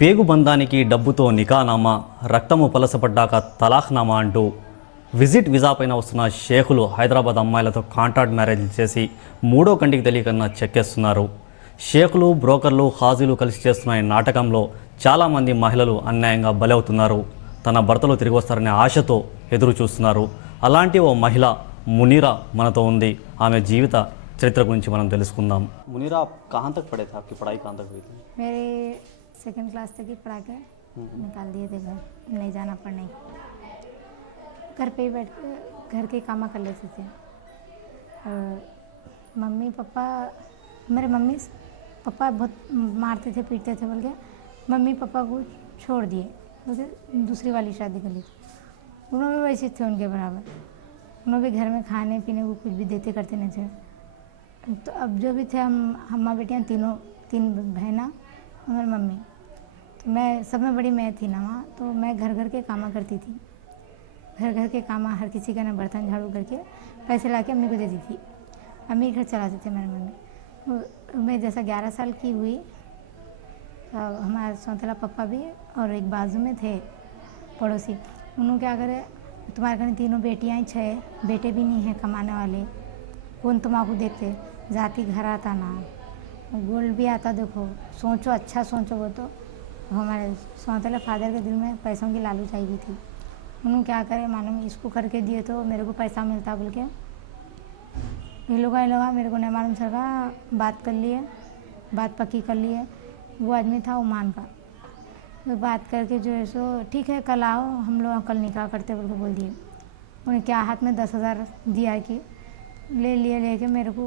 పేగుబంధానికి డబ్బుతో నికానామా, రక్తము పలసపడ్డాక తలాఖ్నామా అంటూ విజిట్ వీసా పైన వస్తున్న షేకులు హైదరాబాద్ అమ్మాయిలతో కాంట్రాక్ట్ మ్యారేజ్లు చేసి మూడో కంటికి తెలియకన్నా చెక్కేస్తున్నారు. షేకులు, బ్రోకర్లు, హాజీలు కలిసి చేస్తున్న ఈ నాటకంలో చాలామంది మహిళలు అన్యాయంగా బలవుతున్నారు. తన భర్తలు తిరిగి వస్తారనే ఆశతో ఎదురు చూస్తున్నారు. అలాంటి ఓ మహిళ మునీరా మనతో ఉంది. ఆమె జీవిత చరిత్ర గురించి మనం తెలుసుకుందాం. మునీరా, आप कहाँ तक पढ़े थे? आपकी पढ़ाई कहाँ तक हुई थी? मेरे सेकंड क्लास तक ही पढ़ा के निकाल दिए थे घर, नहीं जाना पड़ने। घर पे ही बैठ के घर के काम कर लेते थे। और मम्मी पापा, मेरे मम्मी पापा बहुत मारते थे, पीटते थे बोल के मम्मी पापा को छोड़ दिए, बोलते दूसरी वाली शादी कर ली। उन्होंने भी वैसे थे उनके बराबर, उन्होंने भी घर में खाने पीने को कुछ भी देते करते नहीं थे। तो अब जो भी थे, हम माँ बेटियाँ तीन बहना और मेरी मम्मी, तो मैं सब में बड़ी मैं थी ना वहाँ, तो मैं घर घर के कामा करती थी। घर घर के कामा हर किसी का ना बर्तन झाड़ू करके पैसे ला के अम्मी को देती थी। अम्मी घर चलाते थे मेरी मम्मी। मैं जैसा 11 साल की हुई तो हमारे सौतेला पप्पा भी और एक बाजू में थे पड़ोसी, उन्होंने क्या करे, तुम्हारे घर तीनों बेटियाँ 6 बेटे भी नहीं हैं कमाने वाले, कौन तुम्हारा देखते, जाति घर आता ना, गोल्ड भी आता, देखो सोचो, अच्छा सोचो। वो तो हमारे सौतेला फादर के दिल में पैसों की लालच आई हुई थी। उन्होंने क्या करे, मानो इसको करके दिए तो मेरे को पैसा मिलता बोल के ये लोग मेरे को नहीं मालूम सर का बात कर लिए, बात पक्की कर लिए। वो आदमी था ओमान का, तो बात करके जो है सो ठीक है कल आओ, हम लोग कल निकाह करते बोल के बोल दिए। उन्हें क्या हाथ में 10,000 दिया कि ले लिए, लेके मेरे को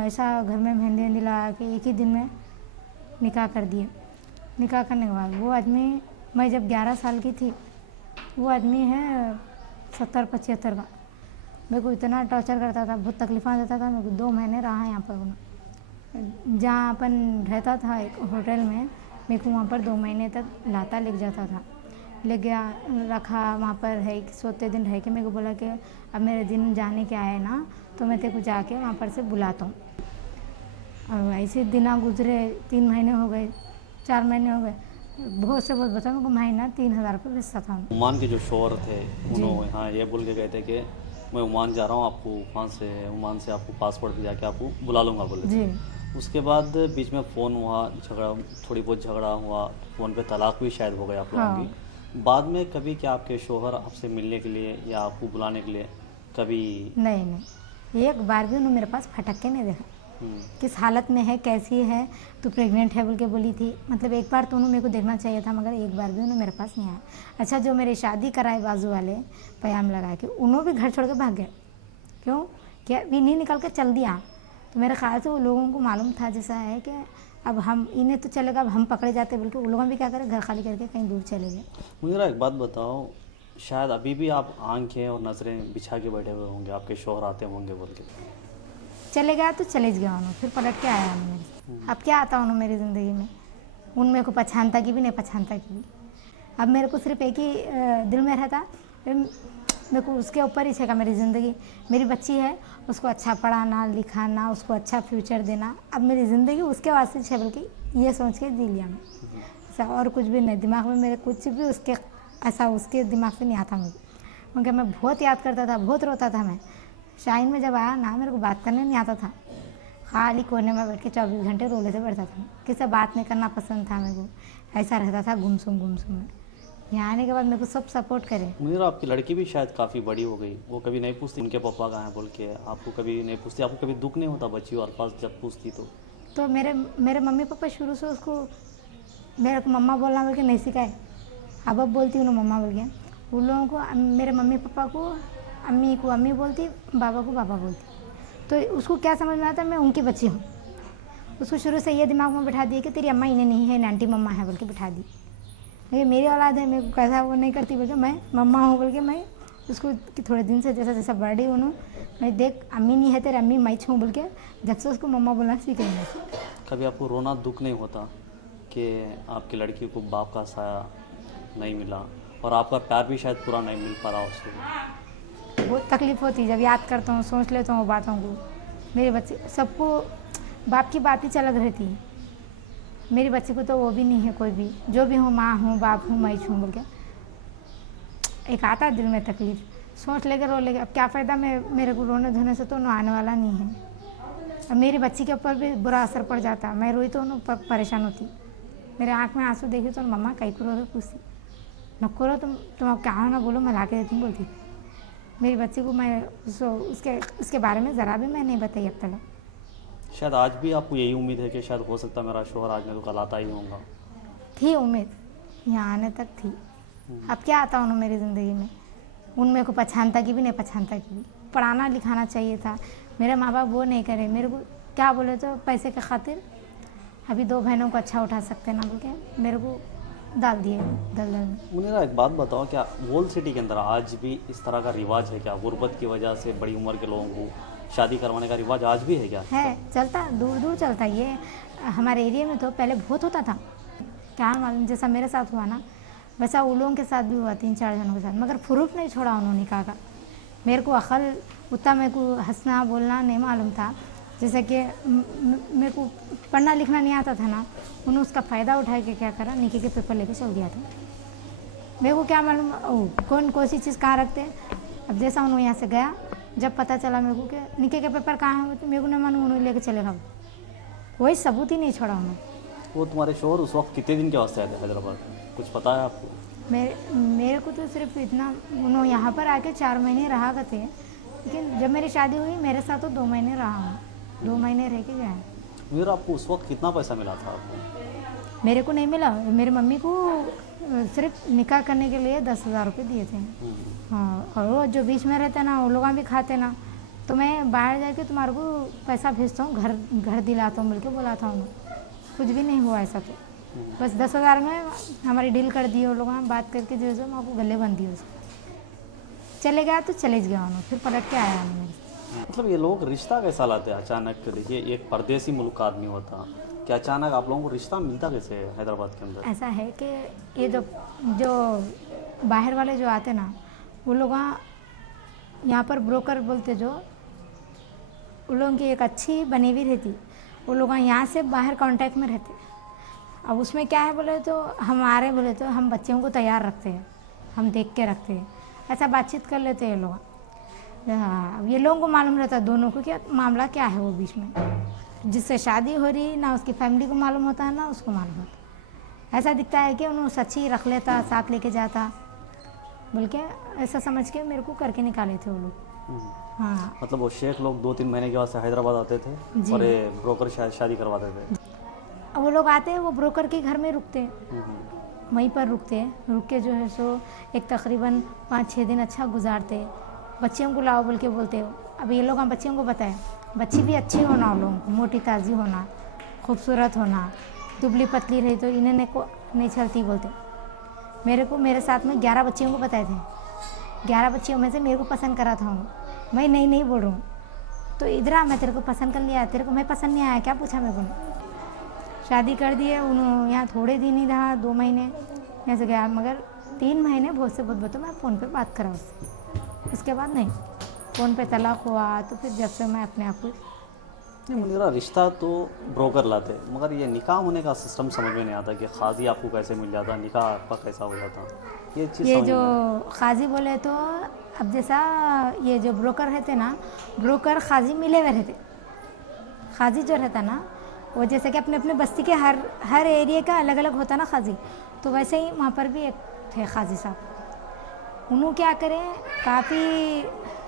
ऐसा घर में मेहंदी वेंदी लगा के एक ही दिन में निकाह कर दिए। निकाह करने के बाद वो आदमी, मैं जब 11 साल की थी, वो आदमी है 70-75 का, मेरे को इतना टॉर्चर करता था, बहुत तकलीफ़ां देता था। मेरे को 2 महीने रहा यहाँ पर। जहाँ अपन रहता था एक होटल में, मेरे को वहाँ पर 2 महीने तक लाता लेके जाता था, ले गया रखा वहाँ पर है। सोते दिन रह के मेरे को बोला कि अब मेरे दिन जाने के आए ना, तो मैं तेरे को जाके वहाँ पर से बुलाता हूँ। और ऐसे दिन गुजरे, 3 महीने हो गए, 4 महीने हो गए, बहुत से बहुत बताओ मेरे को महीना 3,000 रुपये भेजता था। ओमान के जो शोहर थे उन्होंने हाँ ये बोल के गए थे कि मैं ओमान जा रहा हूँ, आपको ओमान से आपको पासपोर्ट दिया के आपको बुला लूँगा बोले जी। उसके बाद बीच में फ़ोन हुआ, झगड़ा, थोड़ी बहुत झगड़ा हुआ, फ़ोन पे तलाक भी शायद हो गया आप लोगों की। बाद में कभी क्या आपके शोहर आपसे मिलने के लिए या आपको बुलाने के लिए कभी? नहीं, एक बार भी उन्होंने मेरे पास फटक के नहीं देखा, किस हालत में है, कैसी है, तो प्रेग्नेंट है बोल के बोली थी। मतलब एक बार तो उन्होंने मेरे को देखना चाहिए था, मगर एक बार भी उन्होंने मेरे पास नहीं आया। अच्छा, जो मेरी शादी कराए बाजू वाले पयाम लगा के, उन्होंने भी घर छोड़ के भाग गए। क्यों? क्या भी नहीं निकल के चल दिया। तो मेरे ख्याल से वो लोगों को मालूम था जैसा है कि अब हम इन्हें तो चलेगा, अब हम पकड़े जाते बोल के वो लोगों भी क्या करें, घर खाली करके कहीं दूर चले गए। मुझे एक बात बताओ, शायद अभी भी आप आंखें और नज़रें बिछा के बैठे हुए होंगे, आपके शोहर आते होंगे बोल के। चले गया तो चले गया उन्होंने, फिर पलट के आया उन्होंने। अब क्या आता उन्होंने मेरी ज़िंदगी में, उन मेरे को पहचानता की भी नहीं पहचानता की भी। अब मेरे को सिर्फ एक ही दिल में रहता, मेरे को उसके ऊपर ही छेगा मेरी ज़िंदगी। मेरी बच्ची है, उसको अच्छा पढ़ाना लिखाना, उसको अच्छा फ्यूचर देना। अब मेरी ज़िंदगी उसके वास्ते छे बल्कि ये सोच के जी लिया मैं, ऐसा और कुछ भी नहीं दिमाग में मेरे, कुछ भी उसके ऐसा उसके दिमाग से नहीं आता मुझे। क्योंकि मैं बहुत याद करता था, बहुत रोता था मैं। शाइन में जब आया ना, मेरे को बात करने नहीं आता था, खाली कोने में बैठ के 24 घंटे रोले से बैठता था। किसी से बात नहीं करना पसंद था मेरे को, ऐसा रहता था गुमसुम में। यहाँ आने के बाद मेरे को सब सपोर्ट करे। मुझे आपकी लड़की भी शायद काफ़ी बड़ी हो गई, वो कभी नहीं पूछती इनके पापा कहाँ हैं बोल के, आपको कभी नहीं पूछती? आपको कभी दुख नहीं होता बच्ची और पास जब पूछती तो मेरे मम्मी पापा शुरू से उसको मेरे को मम्मा बोलना बोल के नहीं सिखाए। अब बोलती हूँ ना मम्मा बोल के, उन लोगों को, मेरे मम्मी पापा को अम्मी को अम्मी बोलती, बाबा को पापा बोलती। तो उसको क्या समझ में आता, मैं उनकी बच्ची हूँ। उसको शुरू से ये दिमाग में बैठा दिया कि तेरी अम्मा इन्हें नहीं है, आंटी मम्मा है बोल के बैठा दी। लेकिन मेरी औलाद है, मेरे को कैसा वो नहीं करती बोल के मैं मम्मा हूँ बोल के मैं उसको थोड़े दिन से जैसा जैसा बड़ी हूँ, मैं देख अम्मी नहीं है तेरे, अम्मी मैं छूँ बोल के जब से उसको मम्मा बोलना सीखेंगे। कभी आपको रोना दुख नहीं होता कि आपकी लड़की को बाप का साया नहीं मिला और आपका प्यार भी शायद पूरा नहीं मिल पा रहा उसको? बहुत तकलीफ़ होती जब याद करता हूँ, सोच लेता हूँ बातों को। मेरे बच्चे सबको बाप की बात ही अलग रहती है। मेरी बच्ची को तो वो भी नहीं है कोई भी, जो भी हूँ माँ हूँ बाप हूँ मैं हूँ बोल के एक आता दिल में तकलीफ, सोच लेके रो लेके अब क्या फ़ायदा, मेरे को रोने धोने से तो आने वाला नहीं है। अब मेरी बच्ची के ऊपर भी बुरा असर पड़ जाता, मैं रोई तो उन्हें परेशान होती, मेरे आँख में आंसू देखी तो मम्मा कहीं को रो रहे पूछती, नको रो तुम अब क्या हो ना बोलो मैं ला के देती हूँ बोलती। मेरी बच्ची को मैं उसके बारे में ज़रा भी मैं नहीं बताई अब तक। शायद आज भी आपको यही उम्मीद है कि शायद हो सकता है मेरा शोहर आज नहीं तो कल आता ही होगा? थी उम्मीद, यहाँ आने तक थी। अब क्या आता उन्होंने मेरी ज़िंदगी में, उनमें को पहचानता की भी नहीं पहचानता की भी। पढ़ाना लिखाना चाहिए था, मेरे माँ बाप वो नहीं करे, मेरे को क्या बोले तो पैसे के खातिर अभी 2 बहनों को अच्छा उठा सकते ना बोल के मेरे को डाल दिए दलदल में। मुनीरा एक बात बताओ, क्या वॉल सिटी के अंदर आज भी इस तरह का रिवाज है क्या? गुर्बत की वजह से बड़ी उम्र के लोगों को शादी करवाने का रिवाज आज भी है क्या? है, चलता दूर दूर चलता। ये हमारे एरिया में तो पहले बहुत होता था, क्या मालूम जैसा मेरे साथ हुआ ना वैसा उन लोगों के साथ भी हुआ 3-4 जनों के साथ, मगर प्रूफ नहीं छोड़ा उन्होंने निकाह का। मेरे को अकल उतना मेरे को हंसना बोलना नहीं मालूम था, जैसे कि मेरे को पढ़ना लिखना नहीं आता था ना, उन्होंने उसका फ़ायदा उठा के क्या करा निकी के पेपर लेके चल दिया था। मेरे को क्या मालूम कौन सी चीज़ कहाँ रखते हैं। अब जैसा उन्होंने यहाँ से गया, जब पता चला मेरे को कि निकी के पेपर कहाँ है तो मेरे को नहीं मालूम, उन्होंने लेके चलेगा, कोई सबूत ही नहीं छोड़ा उन्होंने। वो तुम्हारे शोहर उस वक्त कितने दिन के वास्ते आए थे हैदराबाद? कुछ पता है आपको? मेरे को तो सिर्फ इतना, उन्होंने यहाँ पर आके 4 महीने रहा करते हैं, लेकिन जब मेरी शादी हुई मेरे साथ तो 2 महीने रहा हूँ, 2 महीने रह के गया। मुनीर आपको उस वक्त कितना पैसा मिला था आपको? मेरे को नहीं मिला, मेरी मम्मी को सिर्फ निकाह करने के लिए 10,000 रुपये दिए थे। हाँ, और वो जो बीच में रहते ना वो लोग भी खाते ना, तो मैं बाहर जाके तुम्हारे को पैसा भेजता हूँ, घर दिलाता हूँ बोल के बोला था उन्होंने। कुछ भी नहीं हुआ ऐसा, तो बस 10,000 में हमारी डील कर दी वो लोग, बात करके जो मैं आपको गले बंद दी उसको, चले गया तो चले गया उन्होंने, फिर पलट के आया मेरे। मतलब ये लोग रिश्ता कैसा लाते हैं अचानक? देखिए एक परदेसी मुल्क का आदमी होता कि अचानक आप लोगों को रिश्ता मिलता कैसे है हैदराबाद के अंदर? ऐसा है कि ये जो बाहर वाले जो आते ना वो लोग यहाँ पर ब्रोकर बोलते, जो उन लोगों की एक अच्छी बनी हुई रहती, वो लोग यहाँ से बाहर कांटेक्ट में रहते। अब उसमें क्या है बोले तो हमारे बोले तो हम बच्चों को तैयार रखते हैं, हम देख के रखते हैं, ऐसा बातचीत कर लेते हैं लोग। हाँ, ये लोगों को मालूम रहता है दोनों को क्या मामला क्या है, वो बीच में जिससे शादी हो रही ना उसकी फैमिली को मालूम होता है ना उसको मालूम होता। ऐसा दिखता है कि उन्होंने सच्ची रख लेता, साथ लेके जाता बोल के, ऐसा समझ के मेरे को करके निकाले थे वो लोग। हाँ, मतलब वो शेख लोग 2-3 महीने के वास्ते हैदराबाद आते थे और ये ब्रोकर शादी करवाते थे। अब वो लोग आते हैं, वो ब्रोकर के घर में रुकते हैं, वहीं पर रुकते हैं, रुक के जो है सो एक तकरीबन 5-6 दिन अच्छा गुजारते। बच्चियों को लाओ बोल के बोलते हो। अब ये लोग हम बच्चियों को बताएं, बच्ची भी अच्छी होना, वो लोगों को मोटी ताज़ी होना, खूबसूरत होना, दुबली पतली रही तो इन्हें को नहीं चलती बोलते। मेरे साथ में 11 बच्चियों को बताए थे, 11 बच्चियों में से मेरे को पसंद करा था उन्होंने। मैं नहीं बोल रहा हूँ, तो इधर आ, मैं तेरे को पसंद कर लिया, तेरे को मैं पसंद नहीं आया क्या पूछा मेरे को। शादी कर दिए उन्होंने, यहाँ थोड़े दिन ही रहा, 2 महीने यहाँ से गया, मगर 3 महीने बहुत से बहुत मैं फ़ोन पे बात करा उससे, उसके बाद नहीं। फ़ोन पे तलाक हुआ तो फिर जब से मैं अपने आप को मेरा रिश्ता तो ब्रोकर लाते, मगर ये निकाह होने का सिस्टम समझ में नहीं आता कि खाजी आपको कैसे मिल जाता, निकाह आपका कैसा हो जाता, ये चीज़ ये जो खाजी बोले तो अब जैसा ये जो ब्रोकर रहते ना, ब्रोकर खाजी मिले हुए रहते। खाजी जो रहता ना वो जैसे कि अपने अपने बस्ती के हर एरिया का अलग अलग होता ना खाजी, तो वैसे ही वहाँ पर भी एक थे खाजी साहब। उन्होंने क्या करें, काफ़ी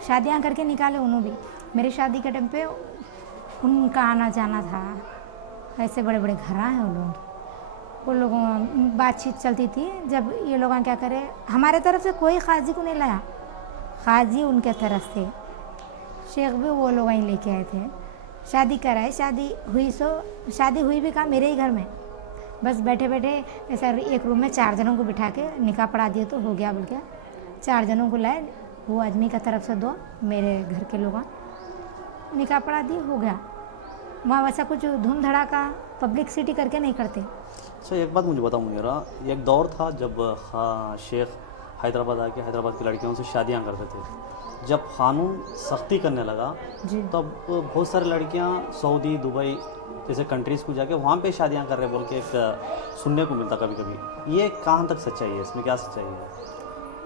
शादियाँ करके निकाले उन्होंने भी। मेरी शादी के टाइम पे उनका आना जाना था, ऐसे बड़े बड़े घर हैं वो लोगों बातचीत चलती थी। जब ये लोग क्या करें, हमारे तरफ से कोई खाजी को नहीं लाया, खाजी उनके तरफ से, शेख भी वो लोग ही लेके आए थे। शादी कराए, शादी हुई भी कहा मेरे ही घर में, बस बैठे बैठे ऐसा एक रूम में 4 जनों को बिठा के निकाह पढ़ा दिए तो हो गया बोल के 4 जनों को लाए, वो आदमी का तरफ से 2, मेरे घर के लोग निकाह पढ़ा दिए, हो गया। वहाँ वैसा कुछ धूम धड़ाका पब्लिसिटी करके नहीं करते। अच्छा एक बात मुझे बताओ मुनीरा, एक दौर था जब शेख हैदराबाद आके हैदराबाद की लड़कियों से शादियां करते थे। जब कानून सख्ती करने लगा तब बहुत सारी लड़कियां सऊदी, दुबई जैसे कंट्रीज़ को जाके वहाँ पे शादियाँ कर रहे बोल के एक सुनने को मिलता कभी कभी, ये कहाँ तक सच्चाई है, इसमें क्या सच्चाई है?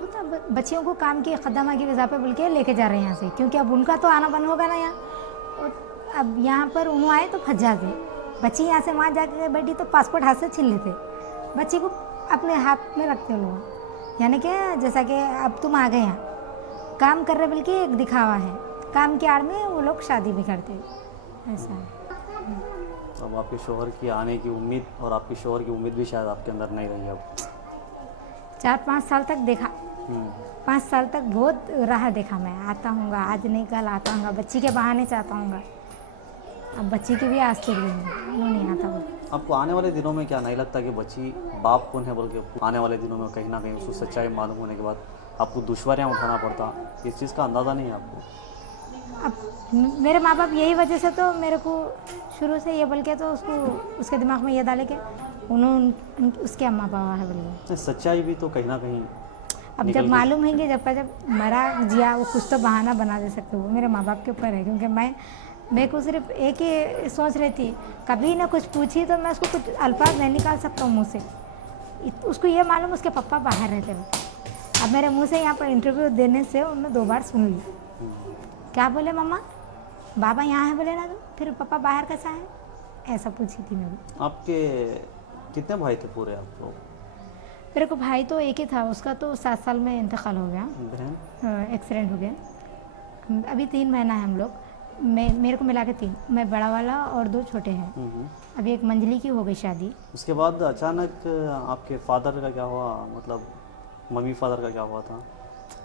वो तो बच्चियों को काम की खदमा की वजह पे बोल के लेके जा रहे हैं यहाँ से, क्योंकि अब उनका तो आना बंद होगा ना यहाँ। और अब यहाँ पर उन्होंने आए तो फंस जाते, बच्ची यहाँ से वहाँ जाके बैठी तो पासपोर्ट हाथ से छीन लेते, बच्ची को अपने हाथ में रखते लोग। यानी कि जैसा कि अब तुम आ गए यहाँ काम कर रहे बल्कि एक दिखावा है, काम की आड़ में वो लोग शादी भी करते, ऐसा है। अब आपके शोहर की आने की उम्मीद और आपके शोहर की उम्मीद भी शायद आपके अंदर नहीं रही अब। 4-5 साल तक देखा, 5 साल तक बहुत राह देखा मैं, आता हूँगा आज नहीं कल आता हूँगा, बच्ची के बहाने चाहता हूँगा। अब बच्ची की भी आज तक नहीं आता वो। आपको आने वाले दिनों में क्या नहीं लगता कि बच्ची बाप कौन है बोल के आने वाले दिनों में कहीं ना कहीं उसको सच्चाई मालूम होने के बाद आपको दुश्वारियाँ उठाना पड़ता, इस चीज़ का अंदाज़ा नहीं है आपको? अब मेरे माँ बाप यही वजह से तो मेरे को शुरू से ये बोल के तो उसको उसके दिमाग में ये डाले कि उन्होंने उसके अम्मा पापा है बोल के। सच्चाई भी तो कहीं ना कहीं अब जब मालूम है कि जब मरा जिया वो कुछ तो बहाना बना दे सकते, वो मेरे माँ बाप के ऊपर है। क्योंकि मैं को सिर्फ एक ही सोच रही थी, कभी ना कुछ पूछी तो मैं उसको कुछ अल्फाज नहीं निकाल सकता हूँ मुँह से। उसको ये मालूम उसके पापा बाहर रहते हैं। अब मेरे मुँह से यहाँ पर इंटरव्यू देने से उन्होंने 2 बार सुन ली, क्या बोले मम्मा बाबा यहाँ है बोले ना, तो फिर पापा बाहर कैसा है, ऐसा पूछी थी मैं। आपके कितने भाई थे पूरे आप लोग? मेरे को भाई तो एक ही था, उसका तो 7 साल में इंतकाल हो गया, बहन? एक्सीडेंट हो गया। अभी 3 महीना है हम लोग, मेरे को मिला के 3, मैं बड़ा वाला और 2 छोटे हैं। अभी एक मंजली की हो गई शादी। उसके बाद अचानक आपके फादर का क्या हुआ, मतलब मम्मी फादर का क्या हुआ था?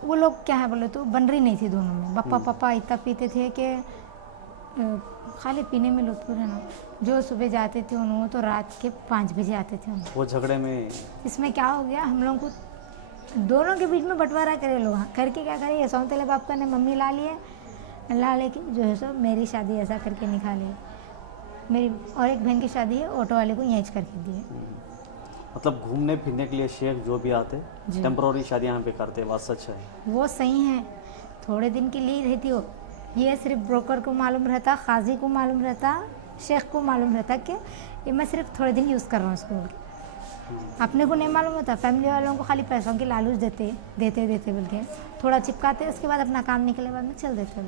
वो लोग क्या है बोले तो बन रही नहीं थी दोनों में। पापा पापा इतना पीते थे कि खाली पीने में लुत्फ रहना। जो सुबह जाते थे उन्होंने तो रात के 5 बजे आते थे उन्होंने। वो झगड़े में इसमें क्या हो गया, हम लोगों को दोनों के बीच में बंटवारा करे लोग, करके क्या करे, सौतेले बाप का ने मम्मी ला लिए, ला लेके जो है सो मेरी शादी ऐसा करके निकाली। मेरी और एक बहन की शादी है ऑटो वाले को यहीं करके दी है। मतलब घूमने फिरने के लिए शेख जो भी आते टेम्पररी शादियाँ यहाँ पे करते, बात सच है? वो सही है, थोड़े दिन के लिए रहती हो। ये सिर्फ ब्रोकर को मालूम रहता, काजी को मालूम रहता, शेख को मालूम रहता कि ये मैं सिर्फ थोड़े दिन यूज़ कर रहा हूँ उसको। अपने को नहीं मालूम होता, फैमिली वालों को खाली पैसों की लालूच देते बोल के थोड़ा चिपकाते, उसके बाद अपना काम निकले बाद में चल देते।